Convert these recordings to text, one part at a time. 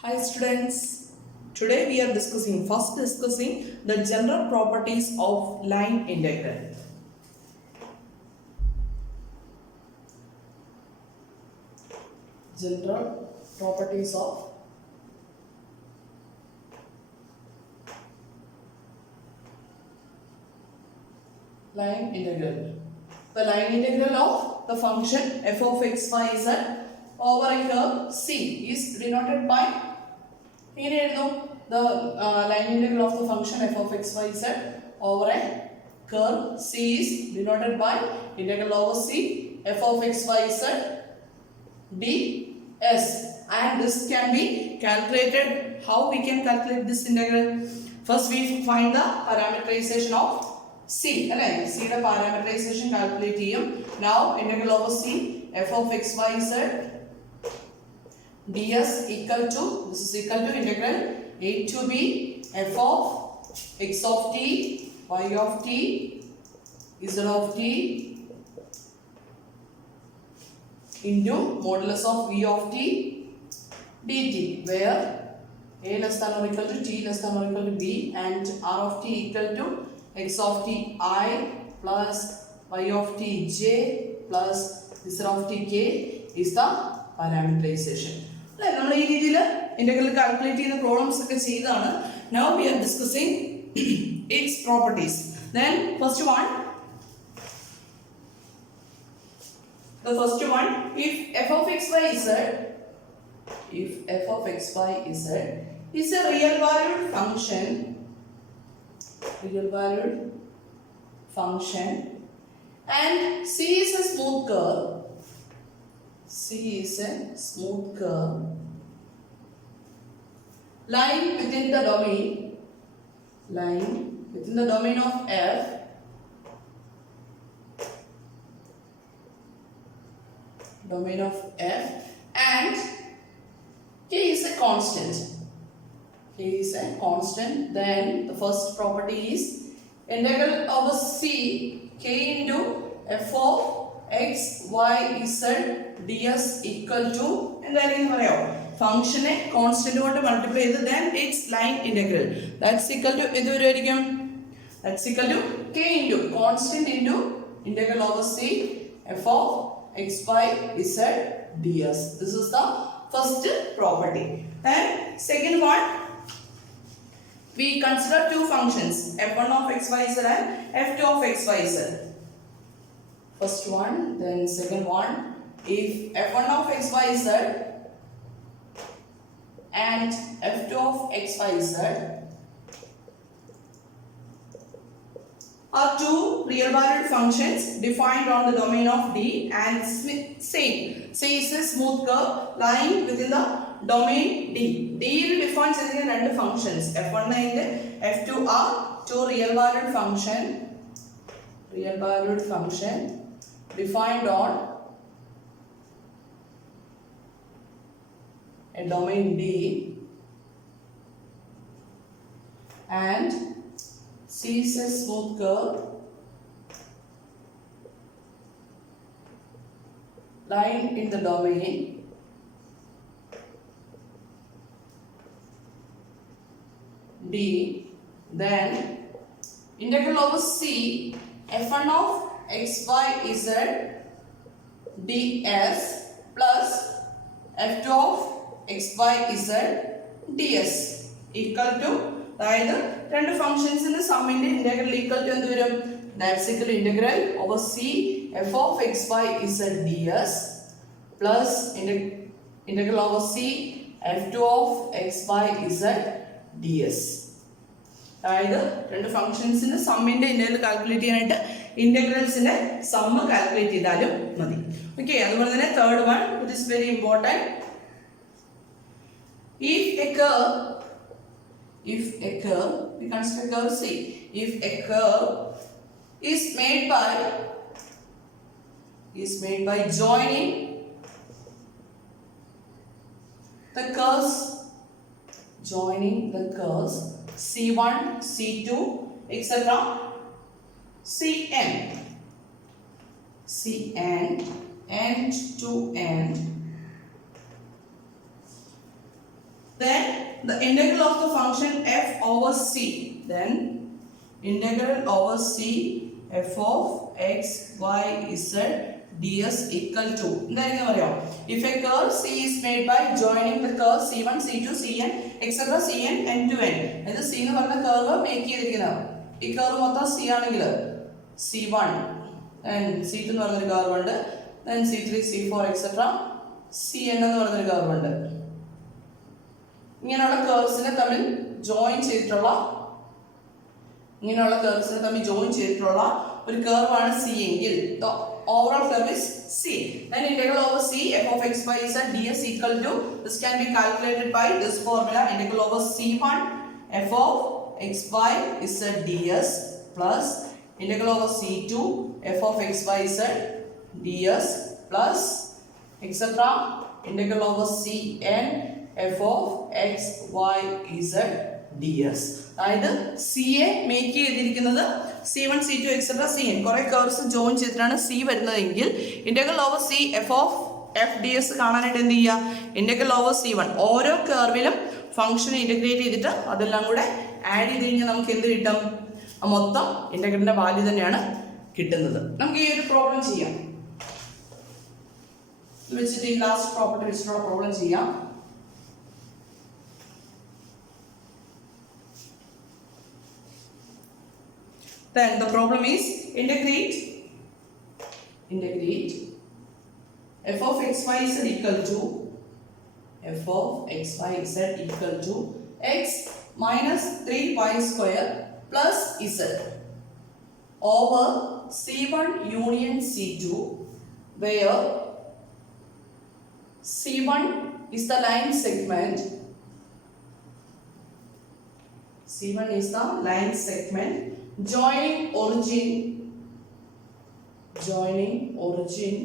Hi students, today we are discussing the general properties of line integral. General properties of line integral. The line integral of the function f of x, y, z over a curve C is denoted by the line integral of the function f of x, y, z over a curve C is denoted by integral over C f of x, y, z ds, and this can be calculated. How we can calculate this integral? First we find the parameterization of C. C the parameterization calculate. Now integral over C f of x, y, z ds equal to, this is equal to integral a to b f of x of t, y of t, z of t into modulus of v of t dt, where a less than or equal to t less than or equal to b and r of t equal to x of t I plus y of t j plus z of t k is the parameterization. നമ്മൾ ഈ രീതിയിൽ integral calculate ചെയ്യുന്ന problems ഒക്കെ ചെയ്താണ്. Now we are discussing its properties. Then first one, if f of x, y, z is a real valued function and C is a smooth curve lying within the domain of f and k is a constant. Then the first property is integral over c k into f of x, y, z ds equal to function constant കൊണ്ട് multiply ചെയ്ത് then its line integral, that's equal to k into constant into integral over c f of x, y, z ds. This is the first property. And second one, we consider two functions f1 of x, y, z and f2 of x, y, z. First one, then second one. If f1 of x, y, z and f2 of x, y, z are two real valued functions defined on the domain of D and same. C is a smooth curve lying within the domain D. D defines two functions. F1 and F2 are two real valued function defined on a domain D, and C is a smooth curve lying in the domain D. Then integral over C f1 of x, y, z ds plus f2 of x, y, z ds equal to, അതായത് രണ്ട് ഫംഗ്ഷൻസിന്റെ സമ്മിന്റെ integral equal to എന്ത് വരും? That's equal integral over c f of x, y, z ds plus integral over c f2 of x, y, z ds. അതായത് രണ്ട് ഫംഗ്ഷൻസിന്റെ സമ്മിന്റെ integral calculate ചെയ്യാനായിട്ട് ഇന്റഗ്രൽസിന്റെ sum calculate ചെയ്താലും മതി. Okay, അതുപോലെ തന്നെ third one, which is very important. If a curve, we consider curve C. If a curve is made by joining the curves C1, C2, etc. Cn end to end Then the integral of the function f over c. Then integral over c f of x y z ds equal to എന്തായിരിക്കും അറിയോ? If a curve c is made by joining the curve c1 c2 cn etc cn n to n. ഇത് c എന്ന് പറയുന്ന curve make ചെയ്തിരിക്കുന്നത്. ഈ curve മൊത്തം c ആണെങ്കിൽ c1 and c2 എന്ന് പറയുന്ന ഒരു കർവ് ഉണ്ട്. then c3 c4 etc cn എന്ന് പറയുന്ന ഒരു കർവ് ഉണ്ട്. ഇങ്ങനെയുള്ള കർവ്സിനെ തമ്മിൽ ജോയിൻ ചെയ്തിട്ടുള്ള ഒരു കർവാണ് c എങ്കിൽ the overall curve is c. Then integral over c f of x by z ds equal to, this can be calculated by this formula, integral over c1 f of x by z ds plus integral over c2 f of x by z ds plus etc integral over cn f of x y z ds. അതായത് C A make ചെയ്തിരിക്കുന്നത് c1 c2 etc cn കുറെ curves join ചെയ്തിട്ടാണ് c വരുന്നതെങ്കിൽ integral over c f of f ds കാണാനായിട്ട് എന്ത് ചെയ്യുക? Integral over c1 ഓരോ കർവിലും function integrate ചെയ്തിട്ട് അതെല്ലാം കൂടെ ആഡ് ചെയ്ത് കഴിഞ്ഞാൽ നമുക്ക് എന്ത് കിട്ടും? മൊത്തം ഇന്റഗ്രലിന്റെ വാല്യൂ തന്നെയാണ് കിട്ടുന്നത്. നമുക്ക് ഈ ഒരു പ്രോബ്ലം ചെയ്യാം. വെച്ചിട്ട് ഈ ലാസ്റ്റ് പ്രോപ്പർട്ടി വെച്ചിട്ടുള്ള പ്രോബ്ലം ചെയ്യാം. Then the problem is integrate f of x y z equal to x minus 3y square plus z over c1 union c2 where c1 is the line segment joining origin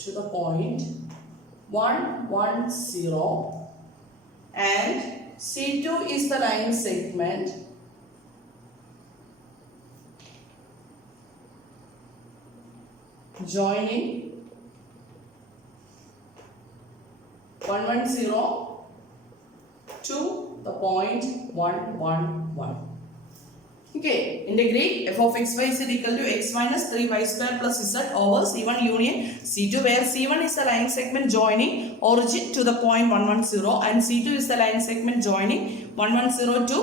to the point 1 1 0 and c2 is the line segment joining 1 1 0 to the point 1 1 1. Okay, integrate f of x y z equal to x minus 3y square plus z over c1 union c2 where c1 is the line segment joining origin to the point 1 1 0 and c2 is the line segment joining 1 1 0 to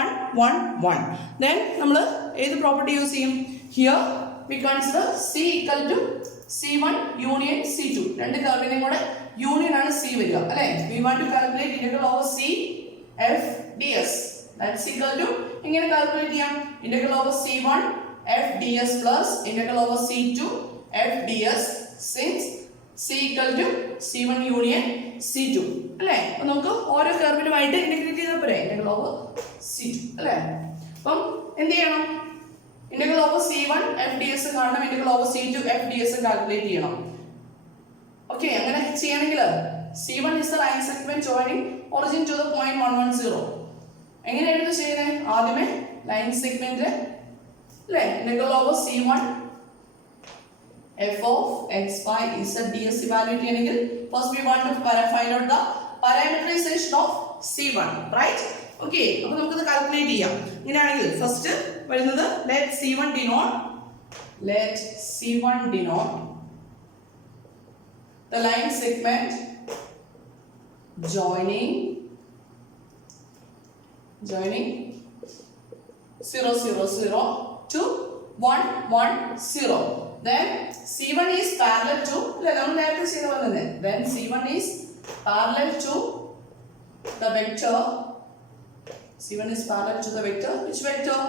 1 1 1. Then നമ്മൾ ഏത് property use ചെയ്യും? Here we consider c equal to c1 union c2. രണ്ട് കർവിനെയും കൂടെ union ആണ് c വരിക അല്ലേ? We want to calculate integral over c f ds. That's equal to ഇങ്ങനെ calculate ചെയ്യാം. Integral over c1 f ds plus integral over c2 f ds since c equal to c1 union c2 അല്ലേ? അപ്പോൾ നമുക്ക് ഓരോ കർവിലുമായിട്ട് integrate ചെയ്താൽ പോരെ? Integral over c2 അല്ലേ? അപ്പം എന്ത് ചെയ്യണം? Integral over c1 f ds കാണണം, integral over c2 f ds calculate ചെയ്യണം. ഓക്കെ, അങ്ങനെ ചെയ്യണമെങ്കിൽ c1 is the line segment joining origin to the point 1 1 0. എങ്ങനെയായിരുന്നു ചെയ്യുന്നത്? ആദ്യമേ ലൈൻ സെഗ്മെന്റ് അല്ലേ? Integral over c1 f of x y z ds evaluate ചെയ്യണമെങ്കിൽ first we want to find out the parameterization of c1, right? Okay, അപ്പോൾ നമുക്ക് ഇത് calculate ചെയ്യാം. ഇങ്ങനെയാണെങ്കിൽ ഫസ്റ്റ് വരുന്നത് let c1 denote the line segment joining 0 0 0 to 1 1 0. Then c1 is parallel to then c1 is parallel to the vector which vector?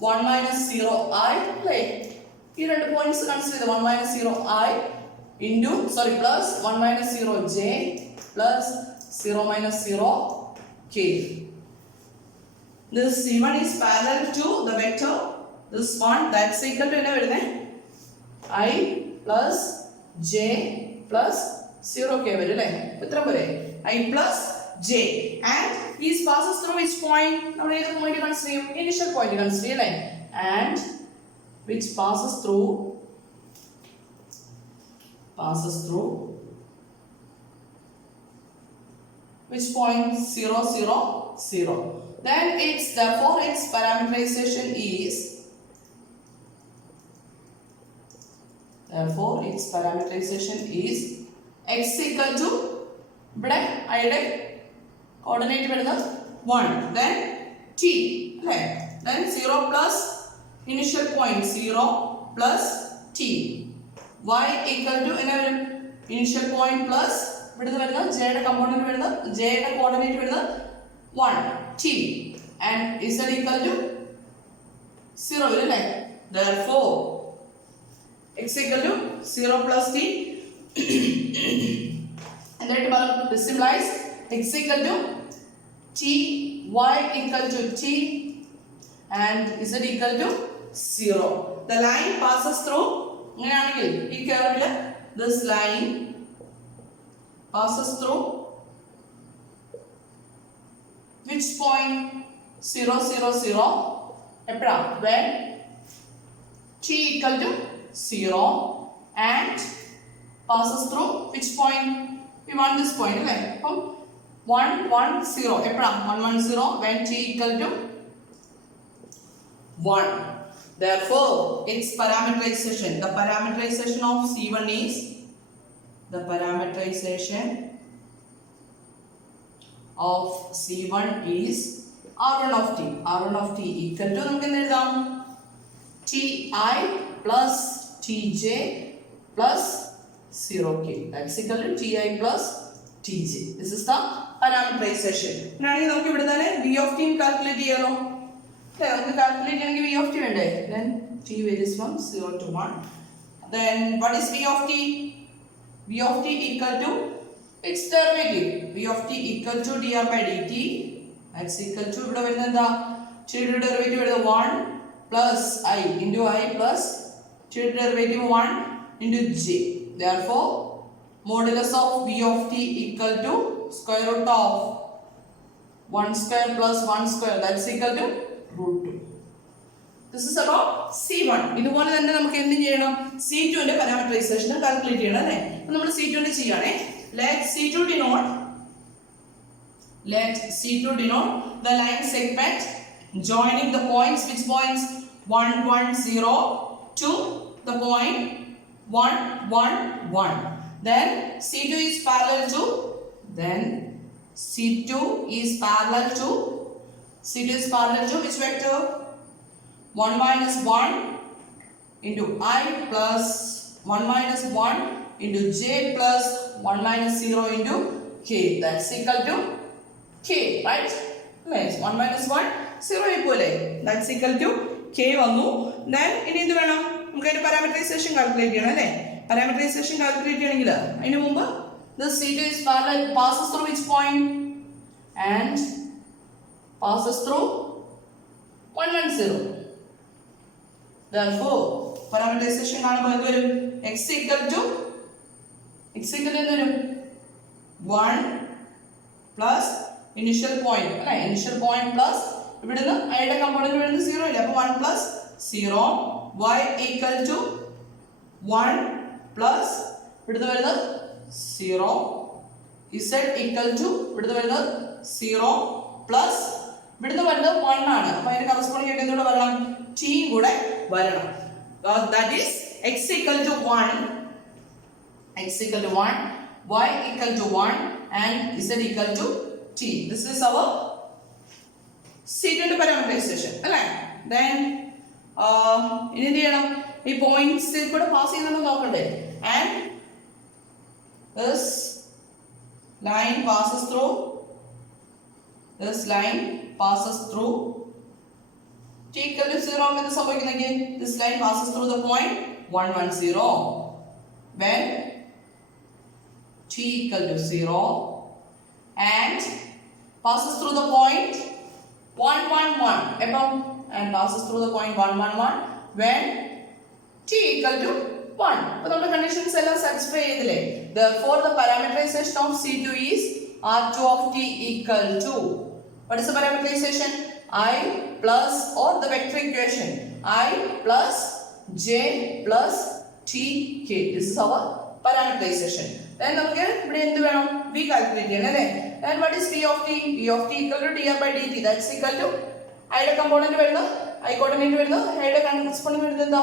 1 minus 0 I. ഈ രണ്ട് points consider ചെയ്ത് 1 minus 0 I plus 1 minus 0 j plus 0 minus 0 k. This c1 is parallel to the vector this one, that's equal to enna varune I plus j plus 0 k varu alle etra pore I plus j and this passes through which point? Nammal edu point consider cheyum? Initial point consider alle and which passes through which point 0 0 0. Then therefore its parameterization is x equal to ഇവിടെ ഐയുടെ coordinate വരുന്നത് 1, then t അല്ലേ, then 0 plus initial point 0 plus t, y equal to എന്നാ വരും, initial point plus ഇവിടുന്ന് വരുന്നത് j യുടെ component വരുന്നത് j യുടെ കോർഡിനേറ്റ് വരുന്നത് 1 t and z equal to 0 അല്ലേ. Therefore x equal to 0 plus t and that this implies x equal to t, y equal to t and z equal to 0. The line passes through അങ്ങനെയാണെങ്കിൽ ഈ കർവിൽ this line passes through which point 0 0 0 എപ്പോഴാ, when t equal to 0 and passes through which point, we want this point അല്ലേ, അപ്പം 1 1 0 എപ്പോഴാ 1 1 0 when t equal to 1. Therefore its parameterization, the parameterization of C1 is R1 of t. R1 of t equal to നമുക്ക് എന്ത് എഴുതാം, ti plus tj plus 0k, that's equal to ti plus tj. This is the parameterization. ഇനി നമുക്ക് ഇവിടെ തന്നെ v of t calculate ചെയ്യാലോ. നമുക്ക് calculate ചെയ്യണമെങ്കിൽ v of t വേണ്ടേ, then t varies from 0 to 1. Then what is v of t? v of t equal to its derivative, v of t equal to dr by dt, that's equal to ഇവിടെ വരുന്നത് എന്താ, t യുടെ derivative വരുന്നത് 1 plus I into I plus t യുടെ derivative 1 into j. Therefore modulus of v of t equal to square root of 1 square plus 1 square, that's equal to root 2. This is about C1. ഇതുപോലെ തന്നെ നമുക്ക് എന്ത് ചെയ്യണം, C2 ന്റെ parameterisation calculate ചെയ്യണം അല്ലേ. അപ്പോൾ നമ്മൾ C2 ന്റെ ചെയ്യാനേ, let C2 denote the line segment joining the points, which points 1 1 0 to the point 1 1 1. Then C2 is parallel to which vector, 1 minus 1 into I plus 1 minus 1 into j plus 1 minus 0 into k, that's equal to k, right? Yes, 1 minus 1 0 equal, that's equal to k വന്നു. Then ഇനി എന്ത് വേണം, നമുക്ക് അതിന്റെ parameterisation calculate ചെയ്യണം അല്ലേ. Parameterisation calculate ചെയ്യണമെങ്കിൽ അതിന് മുമ്പ് this C2 is parallel, passes through which point, and passes through 1 1 0. Therefore parameterization കാണുമ്പോൾ എന്ത് വരും, x equal to എന്ത് വരും, 1 plus initial point അല്ലേ, initial point plus ഇവിടുന്ന് ഐയുടെ കമ്പോണന്റ് വരുന്നത് 0 ഇല്ല, അപ്പോൾ 1 plus 0, y equal to 1 plus ഇവിടുന്ന് വരുന്നത് 0, z equal to ഇവിടുന്ന് വരുന്നത് 0 plus ഇവിടുന്ന് വരുന്നത് 1 ആണ്, അപ്പോൾ അതിന്റെ കറസ്പോണ്ടിങ് ആയിട്ട് എന്തുകൂടെ വരണം, t കൂടെ വരണം. That is x equal to 1, y equal to 1 and z equal to t. This is our C2 parameterization അല്ലേ. Then ഇനി എന്ത് ചെയ്യണം, ഈ പോയിന്റ്സ് കൂടെ പാസ് ചെയ്യുന്നുണ്ടോ നോക്കണ്ടേ, and this line passes through t equal to 0 എന്ന് സംഭവിക്കുന്നെങ്കിൽ this line passes through the point 1 1 0 when t equal to 0 and passes through the point 1 1 1 and passes through the point 1 1 1 when t equal to 1. അപ്പോൾ നമ്മുടെ conditions എല്ലാം satisfy ചെയ്തില്ലേ. Therefore the parameterization of C2 is R2 of t equal to, what is the parameterization, I plus, or the vector equation, I plus j plus t k. This is our parameterization. Then നമുക്ക് ഇവിടെ എന്ത് വേണം? V calculate ചെയ്യണം അല്ലേ? Then what is V of t? V of t equal to dr by dt. That's equal to I യുടെ component വരുന്നത് I coordinate വരുന്നത് I യുടെ കറസ്പോണ്ടിങ് വരുന്നത് എന്താ?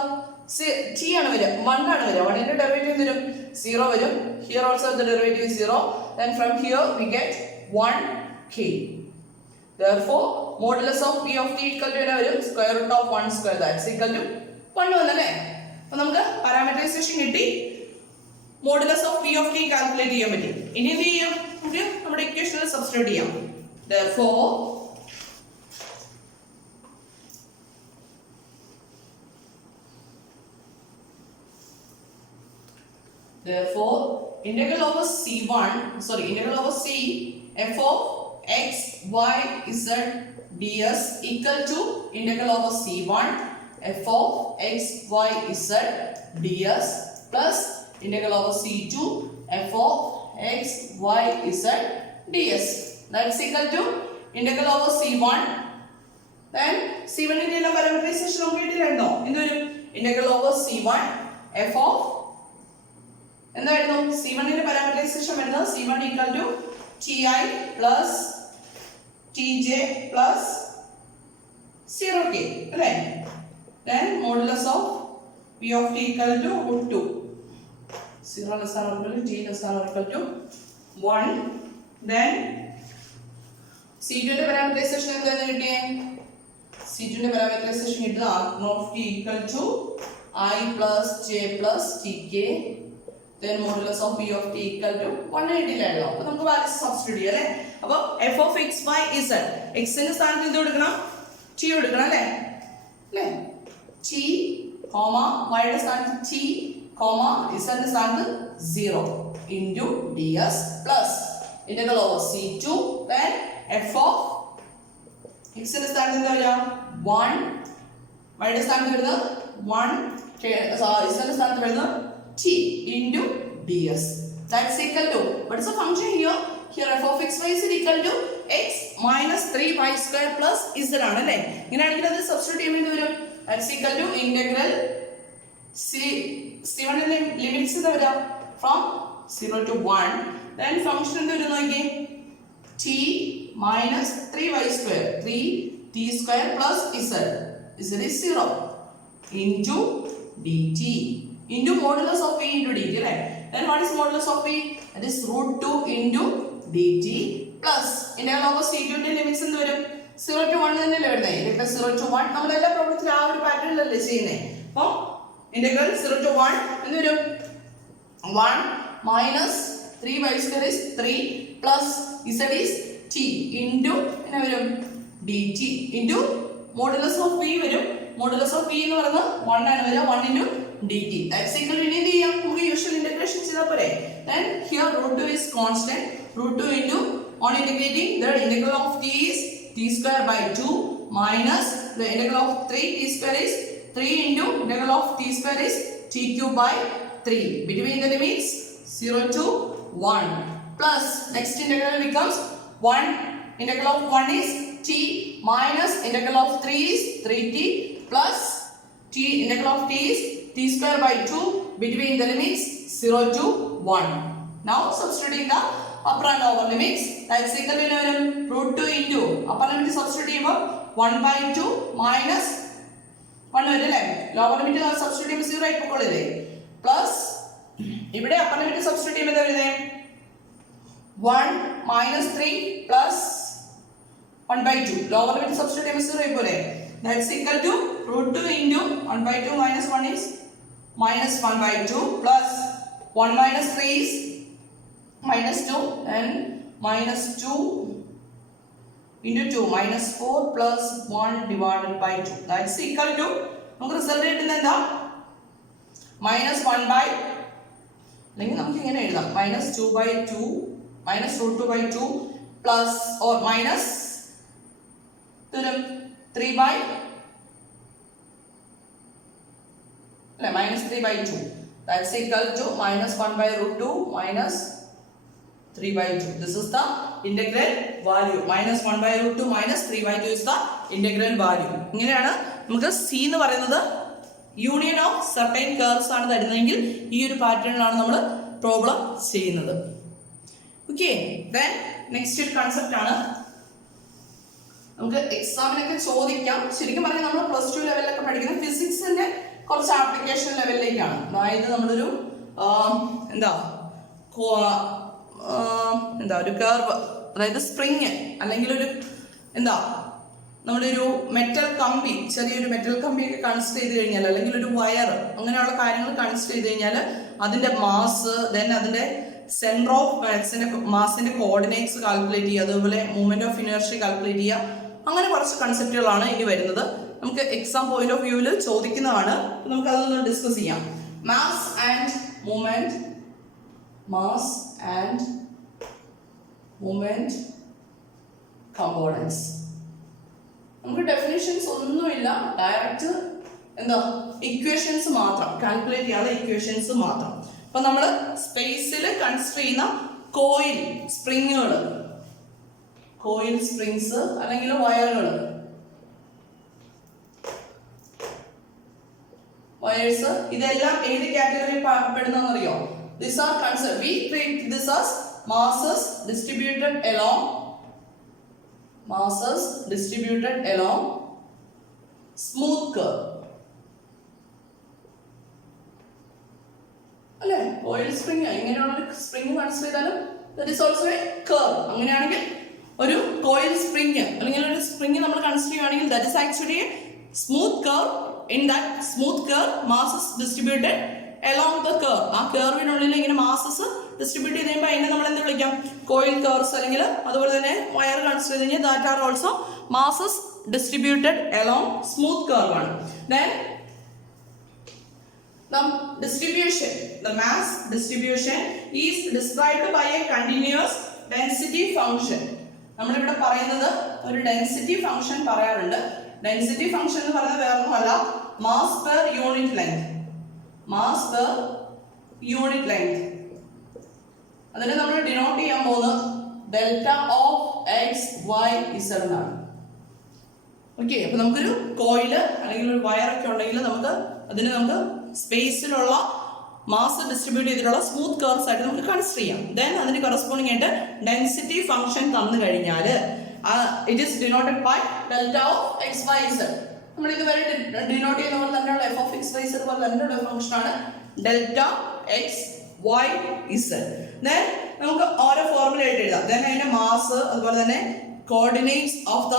t ആണ് വരിക, 1 ആണ് വരിക. 1 ന്റെ ഡെറിവേറ്റീവ് എന്ത് വരും? 0 വരും. Here also the derivative is 0. Then from here we get 1k. Therefore modulus of V of t equal to என்ன വരും? square root of 1 square. That's equal to 1 വന്നല്ലേ? അപ്പോൾ നമുക്ക് പാരാമീറ്ററൈസേഷൻ കിട്ടി. Modulus of V of t calculate ചെയ്യാൻ പറ്റി. ഇനി എന്ത് ചെയ്യാം? നമുക്ക് നമ്മുടെ ഇക്വേഷനിൽ സബ്സ്റ്റിറ്റ്യൂട്ട് ചെയ്യാം. Therefore integral over C f of x y z ds equal to integral over C1 f of x y z ds plus integral over C2 f of x y z ds. That's equal to integral over C1. Then C1 ന്റെ എല്ലാ parameterisation നമുക്ക് കിട്ടിയിട്ടുണ്ടോ? എന്ത് വരും? integral over C1 f of എന്തായിരുന്നു? C1 ന്റെ parameterisation വരുന്നത് C1 equal to Ti plus Tj plus 0k അല്ലേ? Then modulus of V of t equal to root 2. 0 less than or equal to t less than or equal to 1. Then C2 ന്റെ parameterisation എന്താണെന്ന് കിട്ടിയേ? C2 ന്റെ parameterisation കിട്ടുന്നത് r of t equal to I plus j plus tk. Then modulus of V of t equal to 1 കിട്ടിയില്ലല്ലോ. അപ്പോൾ നമുക്ക് values substitute ചെയ്യാം അല്ലേ? അപ്പോൾ f of x y z x ന്റെ സ്ഥാനത്ത് എന്ത് കൊടുക്കണം? t കൊടുക്കണം അല്ലേ? t, y യുടെ സ്ഥാനത്ത് t, z ന്റെ സ്ഥാനത്ത് 0 into ds plus integral over c2. Then f of x ന്റെ സ്ഥാനത്ത് എന്താ വരിക? 1, y യുടെ സ്ഥാനത്ത് വരുന്നത് 1, z ന്റെ സ്ഥാനത്ത് വരുന്നത് t into ds. That's equal to, what is the function here? Here f of x y is equal to x minus 3y square plus z ആണ് അല്ലേ? ഇങ്ങനെയാണെങ്കിൽ അത് സബ്സ്റ്റിറ്റ്യൂട്ട് ചെയ്യുമ്പോൾ വരും. That's equal to integral C1 ന്റെ limits എന്താ വരിക? From 0 to 1. Then function എന്ത് വരും നോക്കിയേ? t minus 3y square, 3t square plus z is 0 into dt into modulus of v into dt, right? Then what is modulus of v? That is root 2 into dt plus integral over c2 ന്റെ limits എന്ത് വരും? 0 to 1 തന്നെയല്ലേ വരുന്നത്? integral 0 to 1 നമ്മൾ എല്ലാ പ്രോബ്ലത്തിലും ആ ഒരു പാറ്റേണിലല്ലേ ചെയ്യുന്നത്. അപ്പോൾ integral 0 to 1 എന്ത് വരും? 1 minus 3y square is 3 plus z is t into എന്നാ വരും? dt into modulus of v വരും. modulus of v എന്ന് പറയുന്നത് 1 ആണ് വരിക, 1 into dt. That's equal to ഇനി എന്ത് ചെയ്യാം? നമുക്ക് യൂഷ്വൽ ഇന്റഗ്രേഷൻ ചെയ്താൽ പോരെ? Then here root 2 is constant. root 2 into, on integrating, the integral of t is t square by 2 minus the integral of 3t square is 3 into integral of t square is t cube by 3 between the limits 0 to 1 plus next integral becomes 1, integral of 1 is t minus integral of 3 is 3t plus t, integral of t is t square by 2 between the limits 0 to 1. Now substituting the upper and lower limits, that's equal to root 2 into upper limit substitute 1 by 2 minus 1 വരില്ലേ? lower limit substitute 0 ആയി പോയില്ലേ? plus ഇവിടെ upper limit substitute ചെയ്യുമ്പോൾ എന്താ വരുന്നത്? 1 minus 3 plus 1 by 2. lower limit substitute ചെയ്യുമ്പോൾ 0 ആയി പോലെ. That's equal to root 2 into 1 by 2 minus 1 is minus 1 by 2 plus 1 minus 3 is minus 2 and minus 2 into 2 minus 4 plus 1 divided by 2. That's equal to, നമുക്ക് result കിട്ടുന്നത് എന്താ? minus 1 by, അല്ലെങ്കിൽ നമുക്ക് ഇങ്ങനെ എഴുതാം, minus 2 by 2 minus root 2 by 2 plus or minus 3 by minus 3 by 2. That's equal to minus 1 by root 2 minus 3 by 2. This is the integral value. Minus 1 by root 2 minus 3 by 2 is the integral value. ഇങ്ങനെയാണ് നമുക്ക് C എന്ന് പറയുന്നത് union of certain curves ആണ് തരുന്നതെങ്കിൽ ഈ ഒരു പാറ്റേണിലാണ് നമ്മൾ problem ചെയ്യുന്നത്. ഓക്കെ, ദെൻ നെക്സ്റ്റ് ഒരു കൺസെപ്റ്റ് ആണ് നമുക്ക് എക്സാമിനൊക്കെ ചോദിക്കാം. ശരിക്കും പറഞ്ഞാൽ നമ്മൾ പ്ലസ് ടു ലെവലിലൊക്കെ പഠിക്കുന്ന ഫിസിക്സിന്റെ കുറച്ച് ആപ്ലിക്കേഷൻ ലെവലിലേക്കാണ്. അതായത് നമ്മളൊരു ഒരു കർവ്, അതായത് സ്പ്രിങ് അല്ലെങ്കിൽ ഒരു നമ്മുടെ ഒരു മെറ്റൽ കമ്പി, ചെറിയൊരു മെറ്റൽ കമ്പിയൊക്കെ കൺസിഡർ ചെയ്ത് കഴിഞ്ഞാൽ, അല്ലെങ്കിൽ ഒരു വയർ, അങ്ങനെയുള്ള കാര്യങ്ങൾ കൺസിഡർ ചെയ്ത് കഴിഞ്ഞാൽ അതിന്റെ മാസ്, ദെൻ അതിന്റെ സെന്റർ ഓഫ് മാസിന്റെ കോർഡിനേറ്റ്സ് കാൽക്കുലേറ്റ് ചെയ്യുക, അതുപോലെ മൂവ്മെന്റ് ഓഫ് ഇനർഷ്യ കാൽക്കുലേറ്റ് ചെയ്യുക, അങ്ങനെ കുറച്ച് കൺസെപ്റ്റുകളാണ് ഇനി വരുന്നത്. നമുക്ക് എക്സാം പോയിന്റ് ഓഫ് വ്യൂവിൽ ചോദിക്കുന്നതാണ്. നമുക്ക് അതൊന്ന് ഡിസ്കസ് ചെയ്യാം. Mass and movement components. നമുക്ക് ഡെഫിനിഷൻസ് ഒന്നുമില്ല, ഡയറക്റ്റ് ഇക്വേഷൻസ് മാത്രം, കാൽക്കുലേറ്റ് ചെയ്യാനുള്ള ഇക്വേഷൻസ് മാത്രം. അപ്പൊ നമ്മൾ സ്പേസിൽ കൺസിഡർ ചെയ്യുന്ന കോയിൽ സ്പ്രിങ്സ് അല്ലെങ്കിൽ വയേഴ്സ്, ഇതെല്ലാം ഏത് കാറ്റഗറിയിൽ പെടുന്നറിയോ? These are considered, we treat this as masses distributed along smooth curve. അല്ലേ, ഓയിൽ സ്പ്രിങ് ഇങ്ങനെയുള്ള സ്പ്രിങ് കൺസിഡർ ചെയ്താലും that is also a curve. അങ്ങനെയാണെങ്കിൽ ഒരു കോയിൽ സ്പ്രിങ് അല്ലെങ്കിൽ ഒരു സ്പ്രിങ് നമ്മൾ കൺസിഡർ ചെയ്യുകയാണെങ്കിൽ that is actually a smooth curve. In that smooth curve masses distributed along the curve. ആ കർവിനുള്ളിൽ ഇങ്ങനെ മാസസ് ഡിസ്ട്രിബ്യൂട്ട് ചെയ്ത് കഴിയുമ്പോൾ അതിനെ നമ്മൾ എന്ത് വിളിക്കാം? Coil curves. അല്ലെങ്കിൽ അതുപോലെ തന്നെ വയർ കൺസിഡർ ചെയ്ത് കഴിഞ്ഞാൽ that are also masses distributed along smooth curve ആണ്. Then the mass distribution is described by a continuous density function. നമ്മളിവിടെ പറയുന്നത് ഒരു ഡെൻസിറ്റി ഫംഗ്ഷൻ പറയാറുണ്ട്. ഡെൻസിറ്റി ഫംഗ്ഷൻ എന്ന് പറയുന്നത് വേറെ ഒന്നുമല്ല, മാസ് പെർ യൂണിറ്റ് ലെങ്ത്. അതിനെ നമ്മൾ ഡിനോട്ട് ചെയ്യാൻ പോകുന്നത് delta of X Y Z എന്നാണ്. ഓക്കെ, അപ്പൊ നമുക്കൊരു കോയില് അല്ലെങ്കിൽ ഒരു വയറൊക്കെ ഉണ്ടെങ്കിൽ നമുക്ക് സ്പേസിലുള്ള മാസ് ഡിസ്ട്രിബ്യൂട്ട് ചെയ്തിട്ടുള്ള സ്മൂത്ത് കർവ്സ് ആയിട്ട് നമുക്ക് കൺസിഡർ ചെയ്യാം. ദെൻ അതിന് കറസ്പോണ്ടിങ് ആയിട്ട് ഡെൻസിറ്റി ഫംഗ്ഷൻ തന്നു കഴിഞ്ഞാൽ it is denoted by delta of X Y Z. നമ്മൾ ഇതുവരെ ഡിനോട്ട് ചെയ്യുന്ന പോലെ തന്നെയുള്ള F of X Y Z പോലെ തന്നെയുള്ള ഫംഗ്ഷൻ ആണ് delta X Y Z. Then നമുക്ക് ഓരോ ഫോർമുല ആയിട്ട് എഴുതാം. ദെൻ അതിന്റെ മാസ്, അതുപോലെ തന്നെ coordinates of the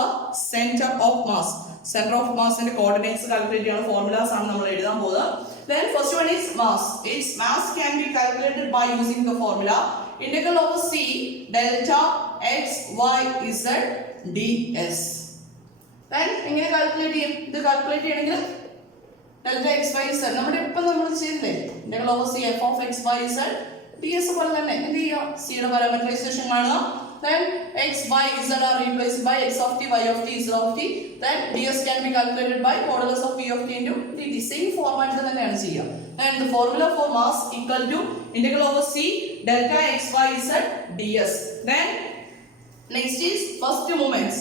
centre of മാസിന്റെ കോർഡിനേറ്റ്സ് കാൽക്കുലേറ്റ് ചെയ്യുന്ന ഫോർമുലാസ് ആണ് നമ്മൾ എഴുതാൻ പോകുന്നത്. Then first one is mass. Its mass can be calculated by using the formula integral over c delta x y z ds. Then എങ്ങനെ calculate ചെയ്യും? ഇത് calculate ചെയ്യണമെങ്കിൽ ഡെൽറ്റ എക്സ് വൈ z നമ്മുടെ ഇപ്പം നമ്മൾ ചെയ്തില്ലേ, integral over c f of x y z ds പോലെ തന്നെ എന്ത് ചെയ്യുക? c യുടെ പാരാമീറ്ററൈസേഷൻ കാണുക. Then x, y, z are replaced by x of t, y of t, z of t. Then ds can be calculated by modulus of p of t into dt. Same format തന്നെയാണ് ചെയ്യുക. And the formula for mass equal to integral over c delta x, y, z ds. Then next is first moments.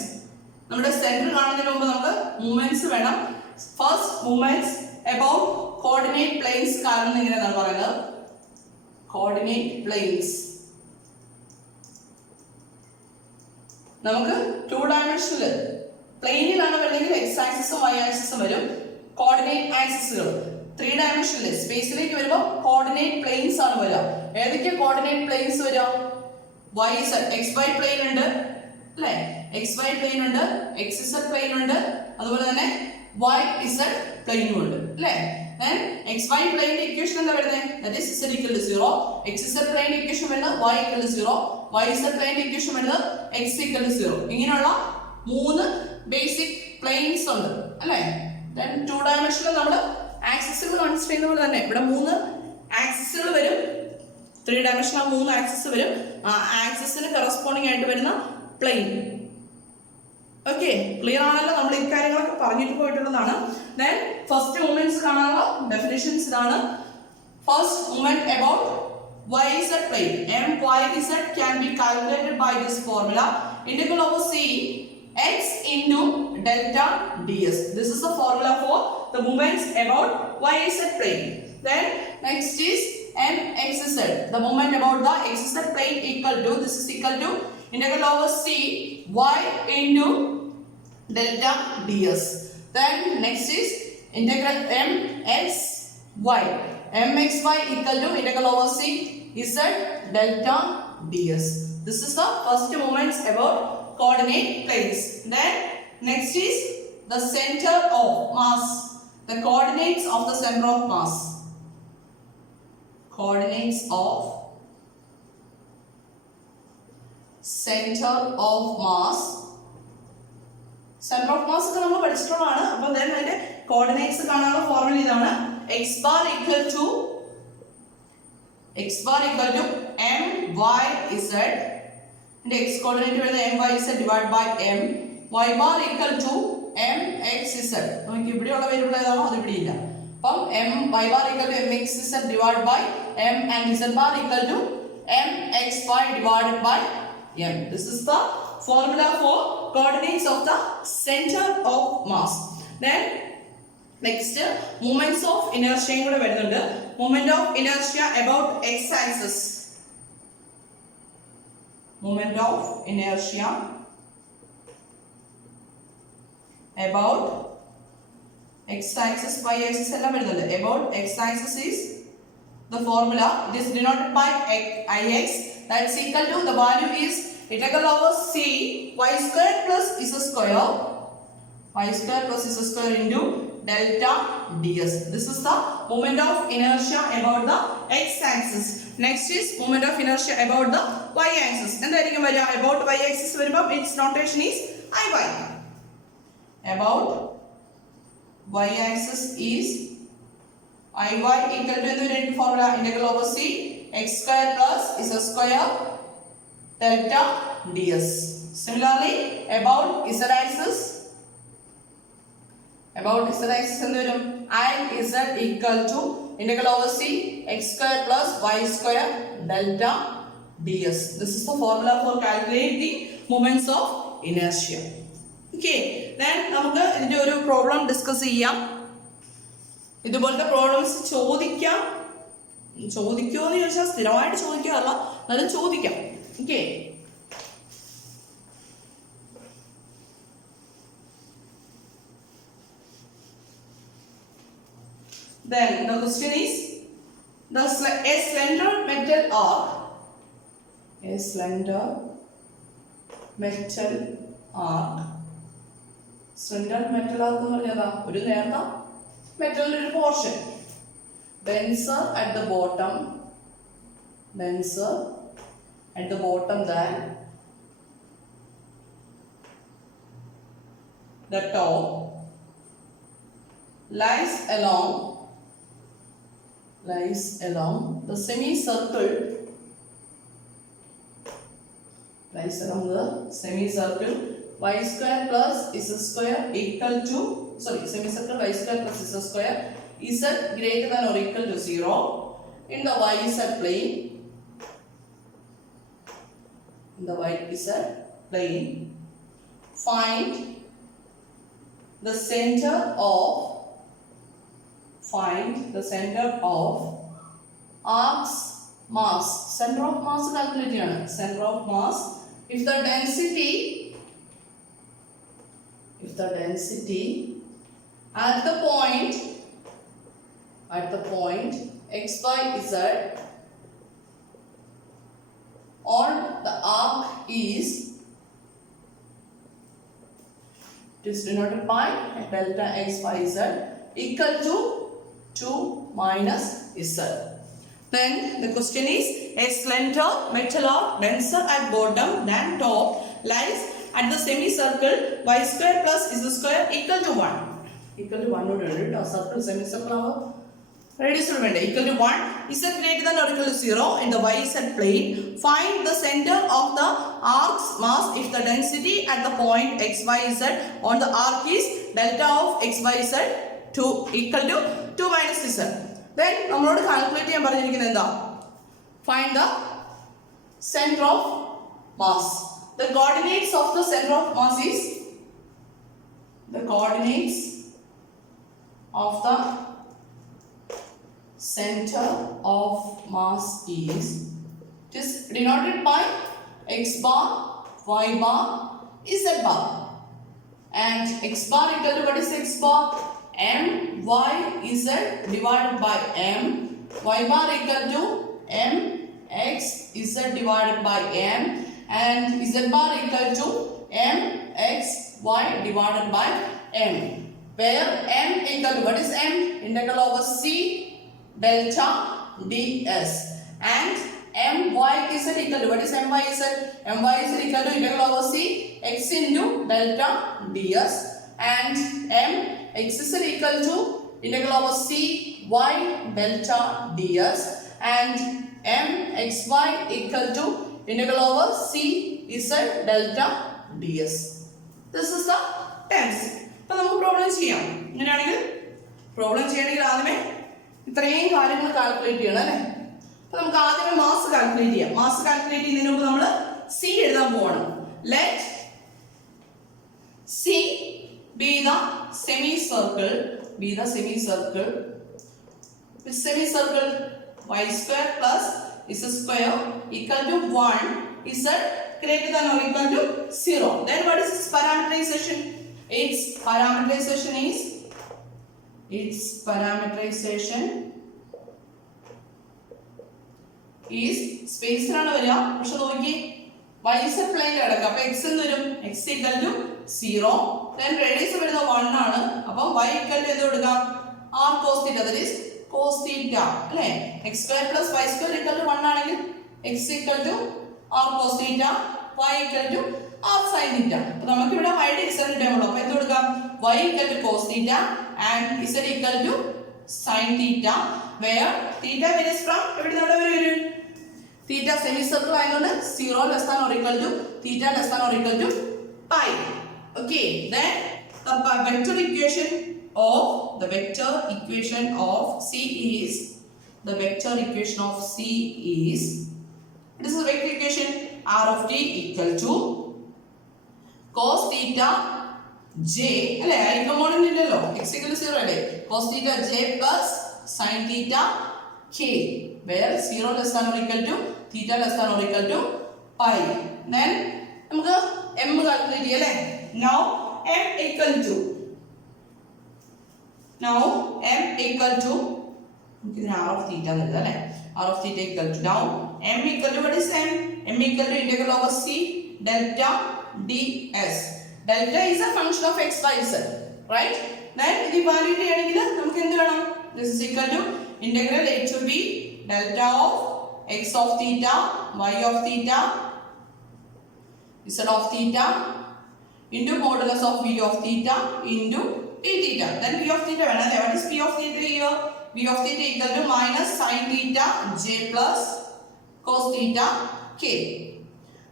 നമ്മുടെ centre കാണുന്നതിന് മുമ്പ് നമുക്ക് movements വേണം. First movements about coordinate planes കാണുന്നത് എങ്ങനെയാണ് പറയുന്നത്? coordinate planes നമുക്ക് 2 ഡയമെൻഷനിൽ പ്ലെയിനിലാണ് വരുന്നെങ്കിൽ എക്സ് ആക്സിസും വൈ ആക്സിസും വരും. കോർഡിനേറ്റ് ആക്സിസുകൾ 3 ഡയമെൻഷനിൽ സ്പേസിലേക്ക് വരുമ്പോൾ കോർഡിനേറ്റ് പ്ലെയിൻസ് ആണ് വരിക. ഏതൊക്കെ കോർഡിനേറ്റ് പ്ലെയിൻസ് വരിക? Y Z X Y plane ഉണ്ട് അല്ലേ, എക്സ് വൈ പ്ലെയിൻ ഉണ്ട്, എക്സ് ഇസഡ് പ്ലെയിൻ ഉണ്ട്, അതുപോലെ തന്നെ വൈ ഇസഡ് പ്ലെയിനും ഉണ്ട് അല്ലേ. എക്സ് വൈ പ്ലെയിന്റെ ഇക്വേഷൻ എന്താ വരുന്നത്? That is z equal to 0. X z പ്ലെയിന്റെ ഇക്വേഷൻ വരുന്നത് y equal to 0. y z പ്ലെയിന്റെ ഇക്വേഷൻ വരുന്നത് x equal to 0. ഇങ്ങനെയുള്ള 3 ബേസിക് പ്ലെയിൻസ് ഉണ്ട് അല്ലേ. ദെൻ 2 ഡയമെൻഷനിൽ നമ്മൾ ആക്സിസുകൾ കൺസിഡർ ചെയ്യുന്ന പോലെ തന്നെ ഇവിടെ 3 ആക്സിസുകൾ വരും. 3 ഡയമെൻഷനിൽ 3 ആക്സിസ് വരും. ആ ആക്സിസിന് കറസ്പോണ്ടിങ് ആയിട്ട് വരുന്ന പ്ലെയിൻ. ഓക്കെ, ക്ലിയർ ആണല്ലോ? നമ്മൾ ഈ കാര്യങ്ങളൊക്കെ പറഞ്ഞിട്ട് പോയിട്ടുള്ളതാണ്. ദെൻ ഫസ്റ്റ് മൂവ്മെന്റ്സ് കാണാനുള്ള ഡെഫിനിഷൻസ് ഇതാണ്. First movement about yz plane myz can be calculated by this formula integral over c x into delta ds. This is the formula for the movements about yz plane. Then next is mxz. The moment about the xz plane equal to, this is equal to integral over c y into delta ds. Then next is integral mxy. mxy equal to integral over c z delta ds. This is the first moments about coordinate planes. Then next is the center of mass. The coordinates of the center of mass. Coordinates of center of mass. Center of mass ഒക്കെ നമ്മൾ പഠിച്ചിട്ടുള്ളതാണ്. അപ്പോൾ then അതിന്റെ coordinates കാണാനുള്ള formula ഇതാണ്. x bar equal to my z. ഇതിന്റെ x coordinate വരുന്നത് myz divided by m. y bar equal to mxz. നമുക്ക് ഇവിടെയുള്ള വേരിയബിൾ ഏതാണോ അത് ഇവിടെ ഇല്ല. അപ്പം y bar equal to mxz divided by m and z bar equal to mxy divided by m. This is the formula for coordinates of the center of mass. Then next moments of inertia കൂടെ വരുന്നുണ്ട്. Moment of inertia about x axis. Moment of inertia about x axis, y axis എല്ലാം വരുന്നുണ്ട്. About x axis is the formula. It is denoted by ix. That's equal to, the value is integral over c y square plus z square. Y square plus z square into delta ds. This is the moment of inertia about the x axis. Next is moment of inertia about the y axis. എന്തായിരിക്കും വരിക? About y axis വരുമ്പോൾ its notation is iy. About y axis is iy equal to the formula integral over c x square plus z square delta ds. Similarly about z axis എന്ത് വരും? I z equal to integral over c x square plus y square delta ds. This is the formula for calculating the moments of inertia. Okay, then നമുക്ക് ഇതിന്റെ ഒരു problem discuss ചെയ്യാം. ഇതുപോലത്തെ problems ചോദിക്കുമോ എന്ന് ചോദിച്ചാൽ സ്ഥിരമായിട്ട് ചോദിക്കാറില്ല, എന്നാലും ചോദിക്കാം. Okay, then the question is a slender metal arc. A slender metal arc. Slender metal arc എന്ന് പറഞ്ഞാൽ ഒരു നേർത്ത മെറ്റലിന്റെ ഒരു portion. Denser at the bottom than the top, lies along the semicircle. Lies along the semicircle y square plus z square equal to, semicircle y square plus z square z greater than or equal to 0 in the yz plane. Find the center of arc's mass. Center of mass calculate ചെയ്യണം. Center of mass if the density at the point x y z on the arc is, it is denoted by delta x y z equal to 2 minus z. Then the question is a slender metal arc denser at bottom than top lies at the semicircle y square plus z square equal to 1. Equal to 1 would read a circle semicircle radius equal to 1 z greater than or equal to 0 in the yz plane. Find the center of the arc's mass if the density at the point x y z on the arc is delta of x y z equal to 2 minus z. Then നമ്മളോട് calculate ചെയ്യാൻ പറഞ്ഞിരിക്കുന്നത് എന്താ? Find the center of mass. The coordinates of the center of mass is center of mass is, it is denoted by x bar, y bar, z bar. And x bar equal to, what is x bar? M y z divided by m. Y bar equal to m x z divided by m. And z bar equal to m x y divided by m. Where m equal to, what is m? Integral over c delta ds. And my is equal to, what is my is? My is equal to integral over c x into delta ds. And m x is equal to integral over c y delta ds. And m x y equal to integral over c z delta ds. This is the terms. അപ്പോൾ നമുക്ക് problem ചെയ്യാം. ഇങ്ങനെയാണെങ്കിൽ problem ചെയ്യണമെങ്കിൽ ആദ്യമേ ഇത്രയും കാര്യങ്ങൾ calculate ചെയ്യണം അല്ലേ. അപ്പോൾ നമുക്ക് ആദ്യമേ മാസ് കാൽക്കുലേറ്റ് ചെയ്യാം. മാസ് കാൽക്കുലേറ്റ് ചെയ്യുന്നതിന് മുമ്പ് നമ്മൾ സി എഴുതാൻ പോവാണ്. Let see B the semi circle, B the semi circle. Which semicircle? Y square plus z square equal to 1 z greater than or equal to 0. Then what is its parameterization? Its parameterization is സ്പേസിലാണ് വരിക. പക്ഷെ നോക്കി y z പ്ലെയിനിൽ കിടക്കുക. അപ്പോൾ x എന്ന് വരും, x equal to 0. then radius വരുന്ന 1 ആണ്. അപ്പോൾ y equal to എന്ത് കൊടുക്കാം? r cos theta, that is cos theta അല്ലേ. x square plus y square equal to 1 ആണെങ്കിൽ x equal to r cos theta, y equal to r sin theta. അപ്പോൾ നമുക്ക് ഇവിടെ y ഡിഫറൻസ് ടേം ഉള്ളൂ. അപ്പോൾ എന്ത് കൊടുക്കാം? y equal to cos theta and z equal to sin theta, where theta varies from എവിടെ നിന്ന് എവിടെ വരെ വരും? theta semicircle ആയതുകൊണ്ട് 0 less than or equal to theta less than or equal to pi. Okay, then the vector equation of C is, the vector equation of C is, this is the vector equation r of t equal to cos theta j അല്ലേ. I component ഇല്ലല്ലോ, x equal to 0 അല്ലേ. cos theta j plus sin theta k, where 0 less than or equal to theta less than or equal to pi. Then നമുക്ക് m calculate ചെയ്യാം അല്ലേ. now m equal to ഇതിന് r of theta എന്ന് എഴുതാം അല്ലേ. r of theta equal to, now m equal to, what is m? m equal to integral over c delta ds. delta is a function of x y z, right? then ഇത് evaluate ചെയ്യണമെങ്കിൽ നമുക്ക് എന്ത് വേണം? this is equal to integral a to b delta of x of theta, y of theta, z of theta into modulus of v of theta into d theta. then v of theta വേണം അല്ലേ. what is v of theta here? v of theta equal to minus sin theta j plus cos theta k.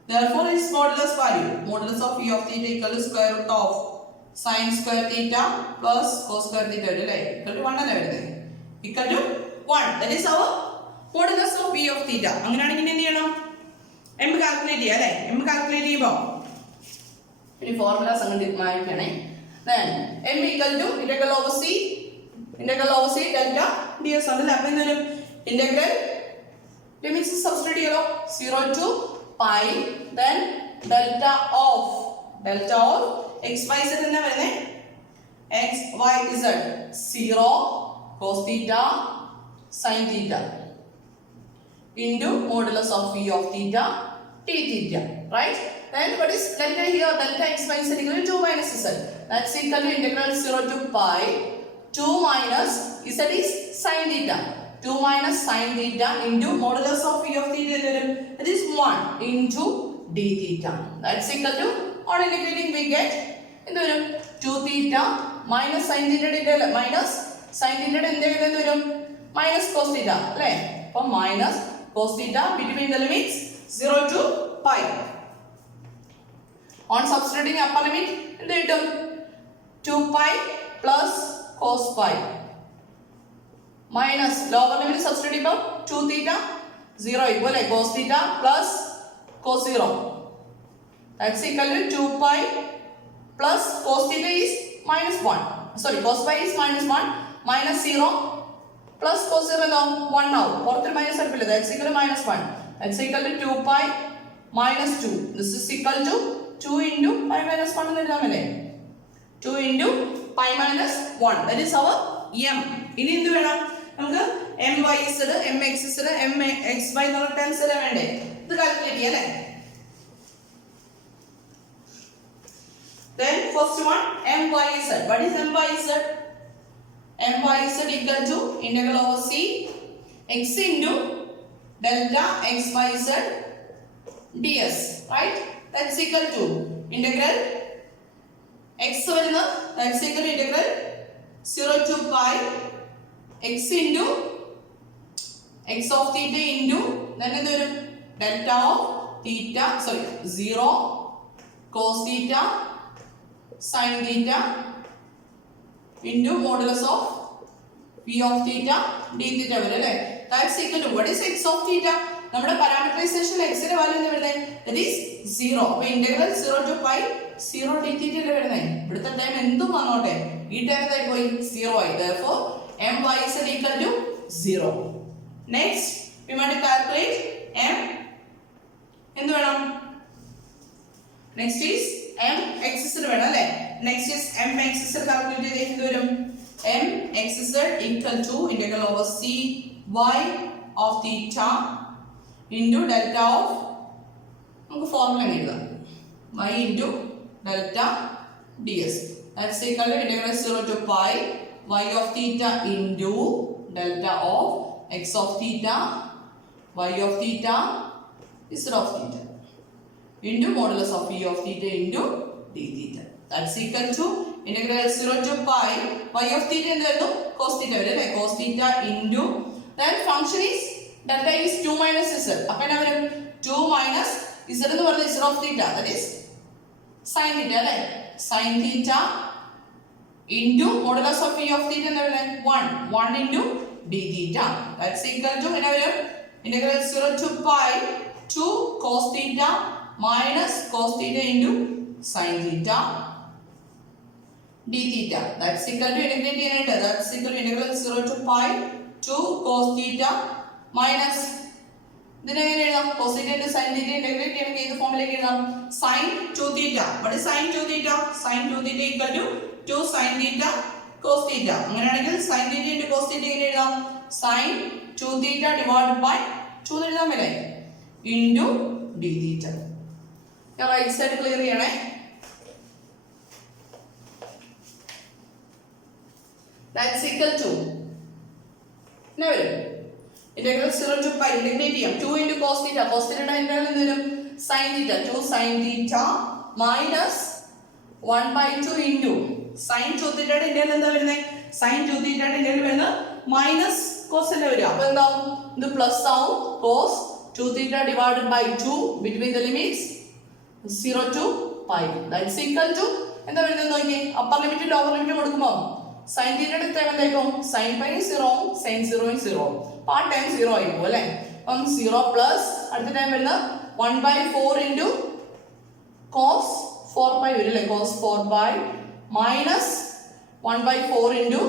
therefore its modulus value, modulus of v of theta equal to square root of sin square theta plus cos square theta അല്ലേ, equal to 1 അല്ലേ വരുന്നത്, equal to 1. that is our modulus of v of theta. അങ്ങനെയാണെങ്കിൽ എന്ത് ചെയ്യണം? m calculate ചെയ്യാം അല്ലേ. m calculate ചെയ്യുമ്പോൾ ഇനി ഫോർമുലാസ് അങ്ങനെ തീരുമാനിക്കണേ. then m equal to integral over c delta ds ആണല്ലേ. അപ്പോൾ എന്ത് വരും? ഇന്റഗ്രൽ ലിമിറ്റ്സ് സബ്സ്റ്റിറ്റ്യൂട്ട് ചെയ്യലോ, 0 to pi, then delta of x y z എന്നാ വരുന്നത്? x y z 0 cos theta sin theta into modulus of v of theta t theta, right? then what is delta here? delta x y z equal to 2 minus z, that's equal to integral 0 to pi 2 minus z is sin theta, 2 minus sin theta into modulus of v of theta, that is 1 into d theta, that's equal to, on integrating we get എന്ത് വരും? 2 theta minus sin theta minus sin theta എന്തെങ്കിലും എന്ത് വരും? minus cos theta അല്ലേ. അപ്പോൾ minus cos theta between the limits 0 to pi. on substituting upper limit എന്ത് കിട്ടും? 2 pi plus cos pi minus lower limit substitute ചെയ്യുമ്പോൾ 2 theta 0 equal to cos theta plus cos 0, that's equal to 2 pi plus cos theta is minus 1, sorry cos pi is minus 1 minus 0 plus cos 0 എന്താവും 1 ആവും. പുറത്തൊരു minus എടുപ്പില്ല. That's equal to minus 1. That's equal to 2 pi minus 2. This is equal to 2 into pi minus 1 എന്ന് എഴുതാമല്ലേ? 2 into pi minus 1. That is our m. ഇനി എന്ത് വേണം? നമുക്ക് myz, mxz, mxy എന്നുള്ള terms എല്ലാം വേണ്ടേ? ഇത് കാൽക്കുലേറ്റ് ചെയ്യാം അല്ലേ? Then first one myz. What is myz? myz equal to integral over c x into delta xyz ds, right? That's equal to integral x വരുന്ന that's equal to integral 0 to pi x into x of theta into then എന്ത് വരും delta of theta 0 cos theta sin theta into modulus of p of theta d theta വരും അല്ലേ? That's equal to what is x of theta? നമ്മുടെ parameterisation x ന്റെ value എന്താ വരുന്നത്? That is 0. അപ്പോൾ integral 0 to pi 0 d theta അല്ലേ വരുന്നത്? ഇവിടുത്തെ ടൈം എന്തും വന്നോട്ടെ ഈ ടൈം എന്തായി പോയി 0 ആയി. Therefore my is equal to 0. Next we want to calculate m എന്ത് വേണം? Next is mxz വേണം അല്ലേ? Next is mxz calculate ചെയ്ത് എന്ത് വരും? mxz equal to integral over c y of theta into delta of നമുക്ക് ഫോർമുല എഴുതാം y into delta ds. That's equal to integral 0 to pi y of theta into delta of x of theta y of theta z of theta into modulus of p of theta into d theta. That's equal to integral 0 to pi y of theta എന്തായിരുന്നു? cos theta വരും അല്ലേ? cos theta into then function is delta is 2 minus z. അപ്പോൾ എന്നാ വരും? 2 minus z എന്ന് പറയുന്നത് z of theta, that is sin theta അല്ലേ? sin theta into modulus of p of theta എന്താ വരുന്നത്? 1 into d theta. That's equal to എന്നാ വരും? integral 0 to pi 2 cos theta minus cos theta into sin theta d theta. That's equal to integrate ചെയ്യാനായിട്ട് that's equal to integral 0 to pi 2 cos theta minus ഇതിനെ എങ്ങനെ എഴുതാം? cos theta into sin theta integrate ചെയ്യുമ്പോൾ ഏത് ഫോമിലേക്ക് എഴുതാം? sin 2 theta. What is sin 2 theta? sin 2 theta equal to 2 sin theta cos theta. അങ്ങനെയാണെങ്കിൽ sin theta into cos theta എങ്ങനെ എഴുതാം? sin 2 theta divided by 2 എഴുതാൻ പറ്റില്ലേ? into d theta. ഞാൻ റൈറ്റ് സൈഡ് ക്ലിയർ ചെയ്യണേ. That's equal to എന്നാ വരും? integral 0 to pi integrate ചെയ്യാം 2 into cos theta. cos theta യുടെ ഇന്റഗ്രൽ എന്ത് വരും? sin theta. 2 sin theta minus 1 by 2 into sin 2 theta യുടെ ഇന്റഗ്രൽ എന്താ വരുന്നത്? sin 2 theta യുടെ ഇന്റഗ്രൽ വരുന്നത് minus cos അല്ലേ വരിക. അപ്പോൾ എന്താവും? ഇത് പ്ലസ് ആവും. cos 2 theta divided by 2 between the limits 0 to pi. That's equal to എന്താ വരുന്നത് നോക്കിയേ. അപ്പർ ലിമിറ്റ് ലോവർ ലിമിറ്റ് കൊടുക്കുമ്പോൾ sin theta യുടെ ടൈം എന്തായിരിക്കും? sin pi 0 sin 0 0. ആ ടൈം 0 ആയിരിക്കും അല്ലേ? അപ്പം 0 പ്ലസ് അടുത്ത ടൈം വരുന്നത് 1 by 4 into cos 4 pi വരും അല്ലേ? cos 4 pi minus 1 by 4 into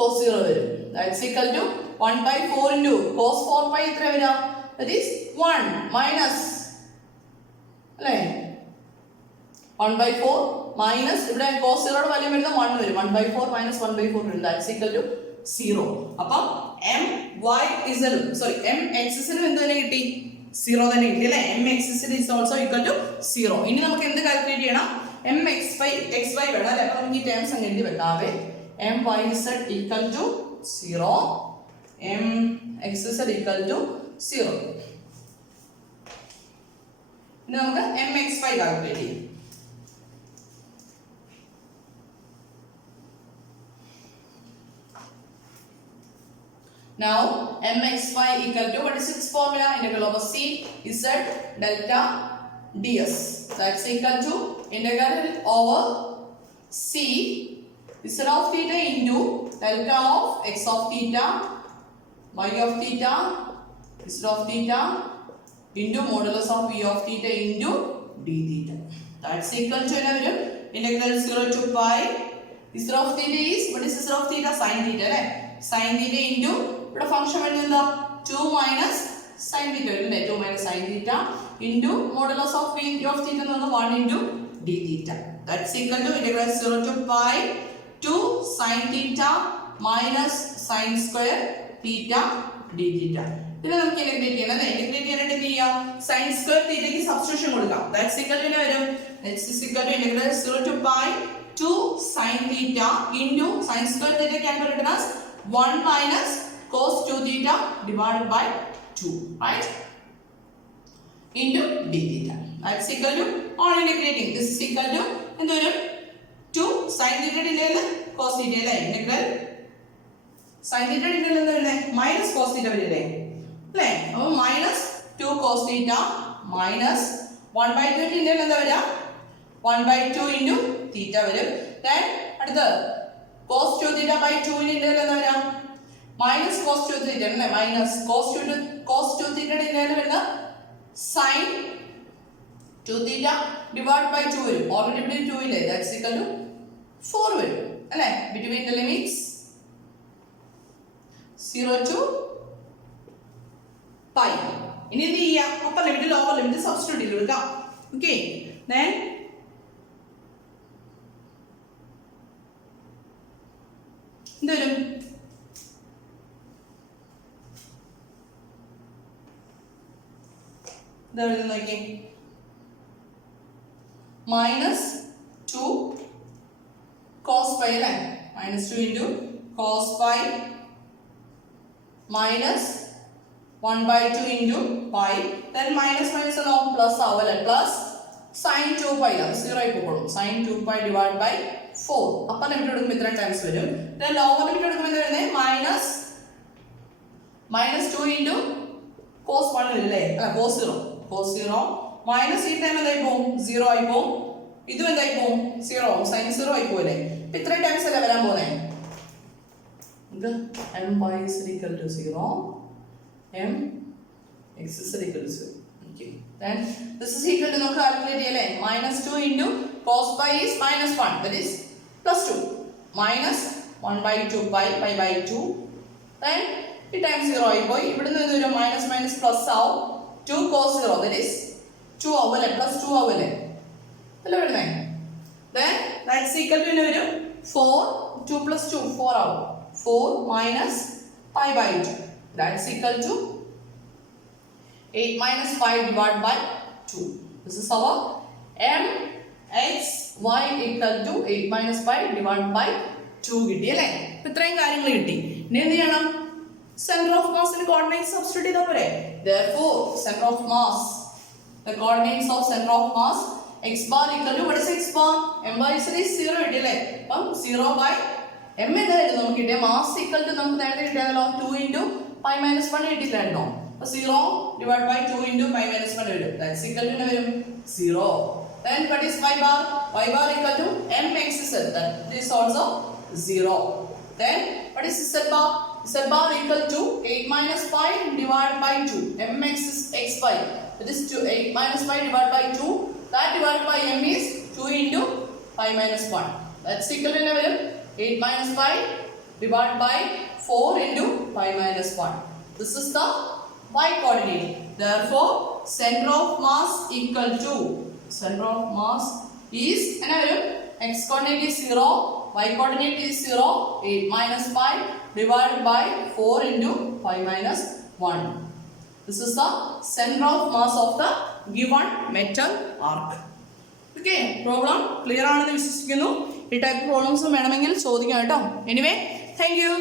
cos 0 വരും. That's equal to 1 by 4 into cos 4 pi എത്ര വരിക? That is 1 minus അല്ലേ? 1 by 4 minus ഇവിടെ cos 0 യുടെ വാല്യൂ വരുന്നത് 1 വരും. 1 by 4 minus 1 by 4 വരും. That's equal to 0. അപ്പം myz mxz എന്ത് തന്നെ കിട്ടി? 0 തന്നെ കിട്ടി അല്ലേ? mxz is also equal to 0. ഇനി നമുക്ക് എന്ത് കാൽക്കുലേറ്റ് ചെയ്യണം? xy വേണം അല്ലേ? അപ്പോൾ നമുക്ക് ഈ ടേംസ് അങ്ങ് എഴുതി വെക്കാവേ. myz equal to 0 mxz equal to 0. ഇനി നമുക്ക് mxy കാൽക്കുലേറ്റ് ചെയ്യാം. Now mxy equal to what is its formula? Integral over c z delta ds. That's equal to integral over c z of theta into delta of x of theta y of theta z of theta into modulus of v of theta into d theta. That's equal to integral 0 to pi z of theta is what is z of theta? Sin theta, right? Sine theta into ഇവിടെ function വരുന്നത് എന്താ 2 minus sine theta വരും 2 minus sine theta into modulus of v of theta എന്ന് പറഞ്ഞാൽ 1 into d theta that's equal to integral 0 to pi 2 sine theta minus sine square theta d theta. പിന്നെ നമുക്ക് integrate ചെയ്യണം അല്ലേ? Integrate ചെയ്യാനായിട്ട് എന്ത് ചെയ്യാം? സൈൻ സ്ക്വയർ തീറ്റയ്ക്ക് സബ്സ്റ്റിറ്റ്യൂഷൻ കൊടുക്കാം. ദാറ്റ്സ് ഈക്വൽ ടു വരും x is equal to integral 0 to pi 2 sin theta into sin square theta can be written as 1 minus cos 2 theta divided by 2, right? Into d theta. That's equal to on integrating. This is equal to എന്ത് വരും 2 sin theta integral cos theta അല്ലേ? integral sin theta integral എന്താ വരുന്നത്? minus cos theta വരില്ലേ? അല്ലേ? അപ്പോൾ minus 2 cos theta minus 1/2 integral എന്താ വരിക? 1/2 into theta വരും. Then അടുത്ത cos 2 theta by 2 ന്റെ ഇന്റഗ്രൽ എന്താ വരിക? minus cos 2 theta അല്ലേ? minus cos 2 theta യുടെ ഇന്റഗ്രൽ വരുന്ന sin 2 theta divided by 2 വരും. ഓൾറെഡി ഇവിടെ 2 ഇല്ലേ? that's equal to 4 വരും അല്ലേ? between the limits 0 to pi. ഇനി എന്ത് ചെയ്യാം? upper limit lower limit substitute ചെയ്ത് കൊടുക്കാം. okay then എന്തുവരും? എന്താ വരുന്നത് നോക്കി മൈനസ് 2 കോസ് പൈ അല്ലേ? Minus 2 into cos pi minus 1/2 into pi then minus minus എന്നോ പ്ലസ് ആവും അല്ലേ? പ്ലസ് സൈൻ 2 പൈ ആണ് 0 ആയി പോകും. Sine 2 pi divide by 4 upper limit എടുക്കുമ്പോൾ ഇത്ര ടൈംസ് വരും. ദെൻ ലോവർ ലിമിറ്റ് എടുക്കുമ്പോൾ എന്താ വരുന്നത്? മൈനസ് 2 ഇൻറ്റു കോസ് 1 വരും അല്ലേ? അല്ല കോസ് 0 മൈനസ് ഈ ടൈം എന്തായി പോകും? 0 ആയി പോകും. ഇതും എന്തായി പോകും? 0 ആവും. സൈൻ 0 ആയി പോകും അല്ലേ? ഇപ്പം ഇത്ര ടൈംസ് അല്ലേ വരാൻ പോകുന്നത്? ഇത് m by is equal to 0 m x is equal to 0. Okay. Then this is equal to നമുക്ക് കാൽക്കുലേറ്റ് ചെയ്യല്ലേ? minus 2 into cos pi is minus 1 that is plus 2 minus 1/2 pi by 2 then ഈ time 0 ആയി പോയി. ഇവിടുന്ന് ഇത് ഒരു minus minus plus ആവും 2 cos 0 that is 2 ആവും അല്ലേ? പ്ലസ് 2 ആവും അല്ലേ? അല്ലേ വരുന്നേ? then that's equal to വരും 4 2 plus 2 4 ആവും. 4 minus pi by 2 that's equal to 8 minus 5 divided by 2. This is our m x y equal to 8 minus 5 divided by 2 കിട്ടി അല്ലേ? ഇപ്പൊ ഇത്രയും കാര്യങ്ങൾ കിട്ടി. ഇനി എന്ത് ചെയ്യണം? സെന്റർ ഓഫ് മാസിന്റെ കോർഡിനേറ്റ്സ് സബ്സ്റ്റിറ്റ്യൂട്ട് ചെയ്താൽ പോരെ? therefore center of mass the coordinates of center of mass x bar equal to what is x bar? m by is 0 കിട്ടി അല്ലേ? അപ്പം 0 by m എന്തായിരുന്നു നമുക്ക് കിട്ടിയ? മാസ് ഈക്വൽ ടു നമുക്ക് നേരത്തെ കിട്ടിയതല്ലോ 2 into pi minus 1 കിട്ടിയില്ലായിരുന്നോ? 0 divided by 2 into pi minus 1 വരും. That's equal to വരും 0. Then what is y bar? Y bar equal to mx z. That is also 0. Then what is z bar? Z bar equal to 8 minus 5 divided by 2. mx is xy. That is 8 minus 5 divided by 2. That divided by m is 2 into pi minus 1. That's equal to വരും 8 minus 5 divided by 4 into pi minus 1. This is the y coordinate. Therefore center of mass equal to center of mass is x coordinate is 0, y coordinate is 0, 8 minus 5 divided by 4 into pi minus 1. This is the center of mass of the given metal arc. Okay, problem clear ആണെന്ന് വിശ്വസിക്കുന്നു. ഈ type problems വേണമെങ്കിൽ ചോദിക്കാം കേട്ടോ. Anyway thank you.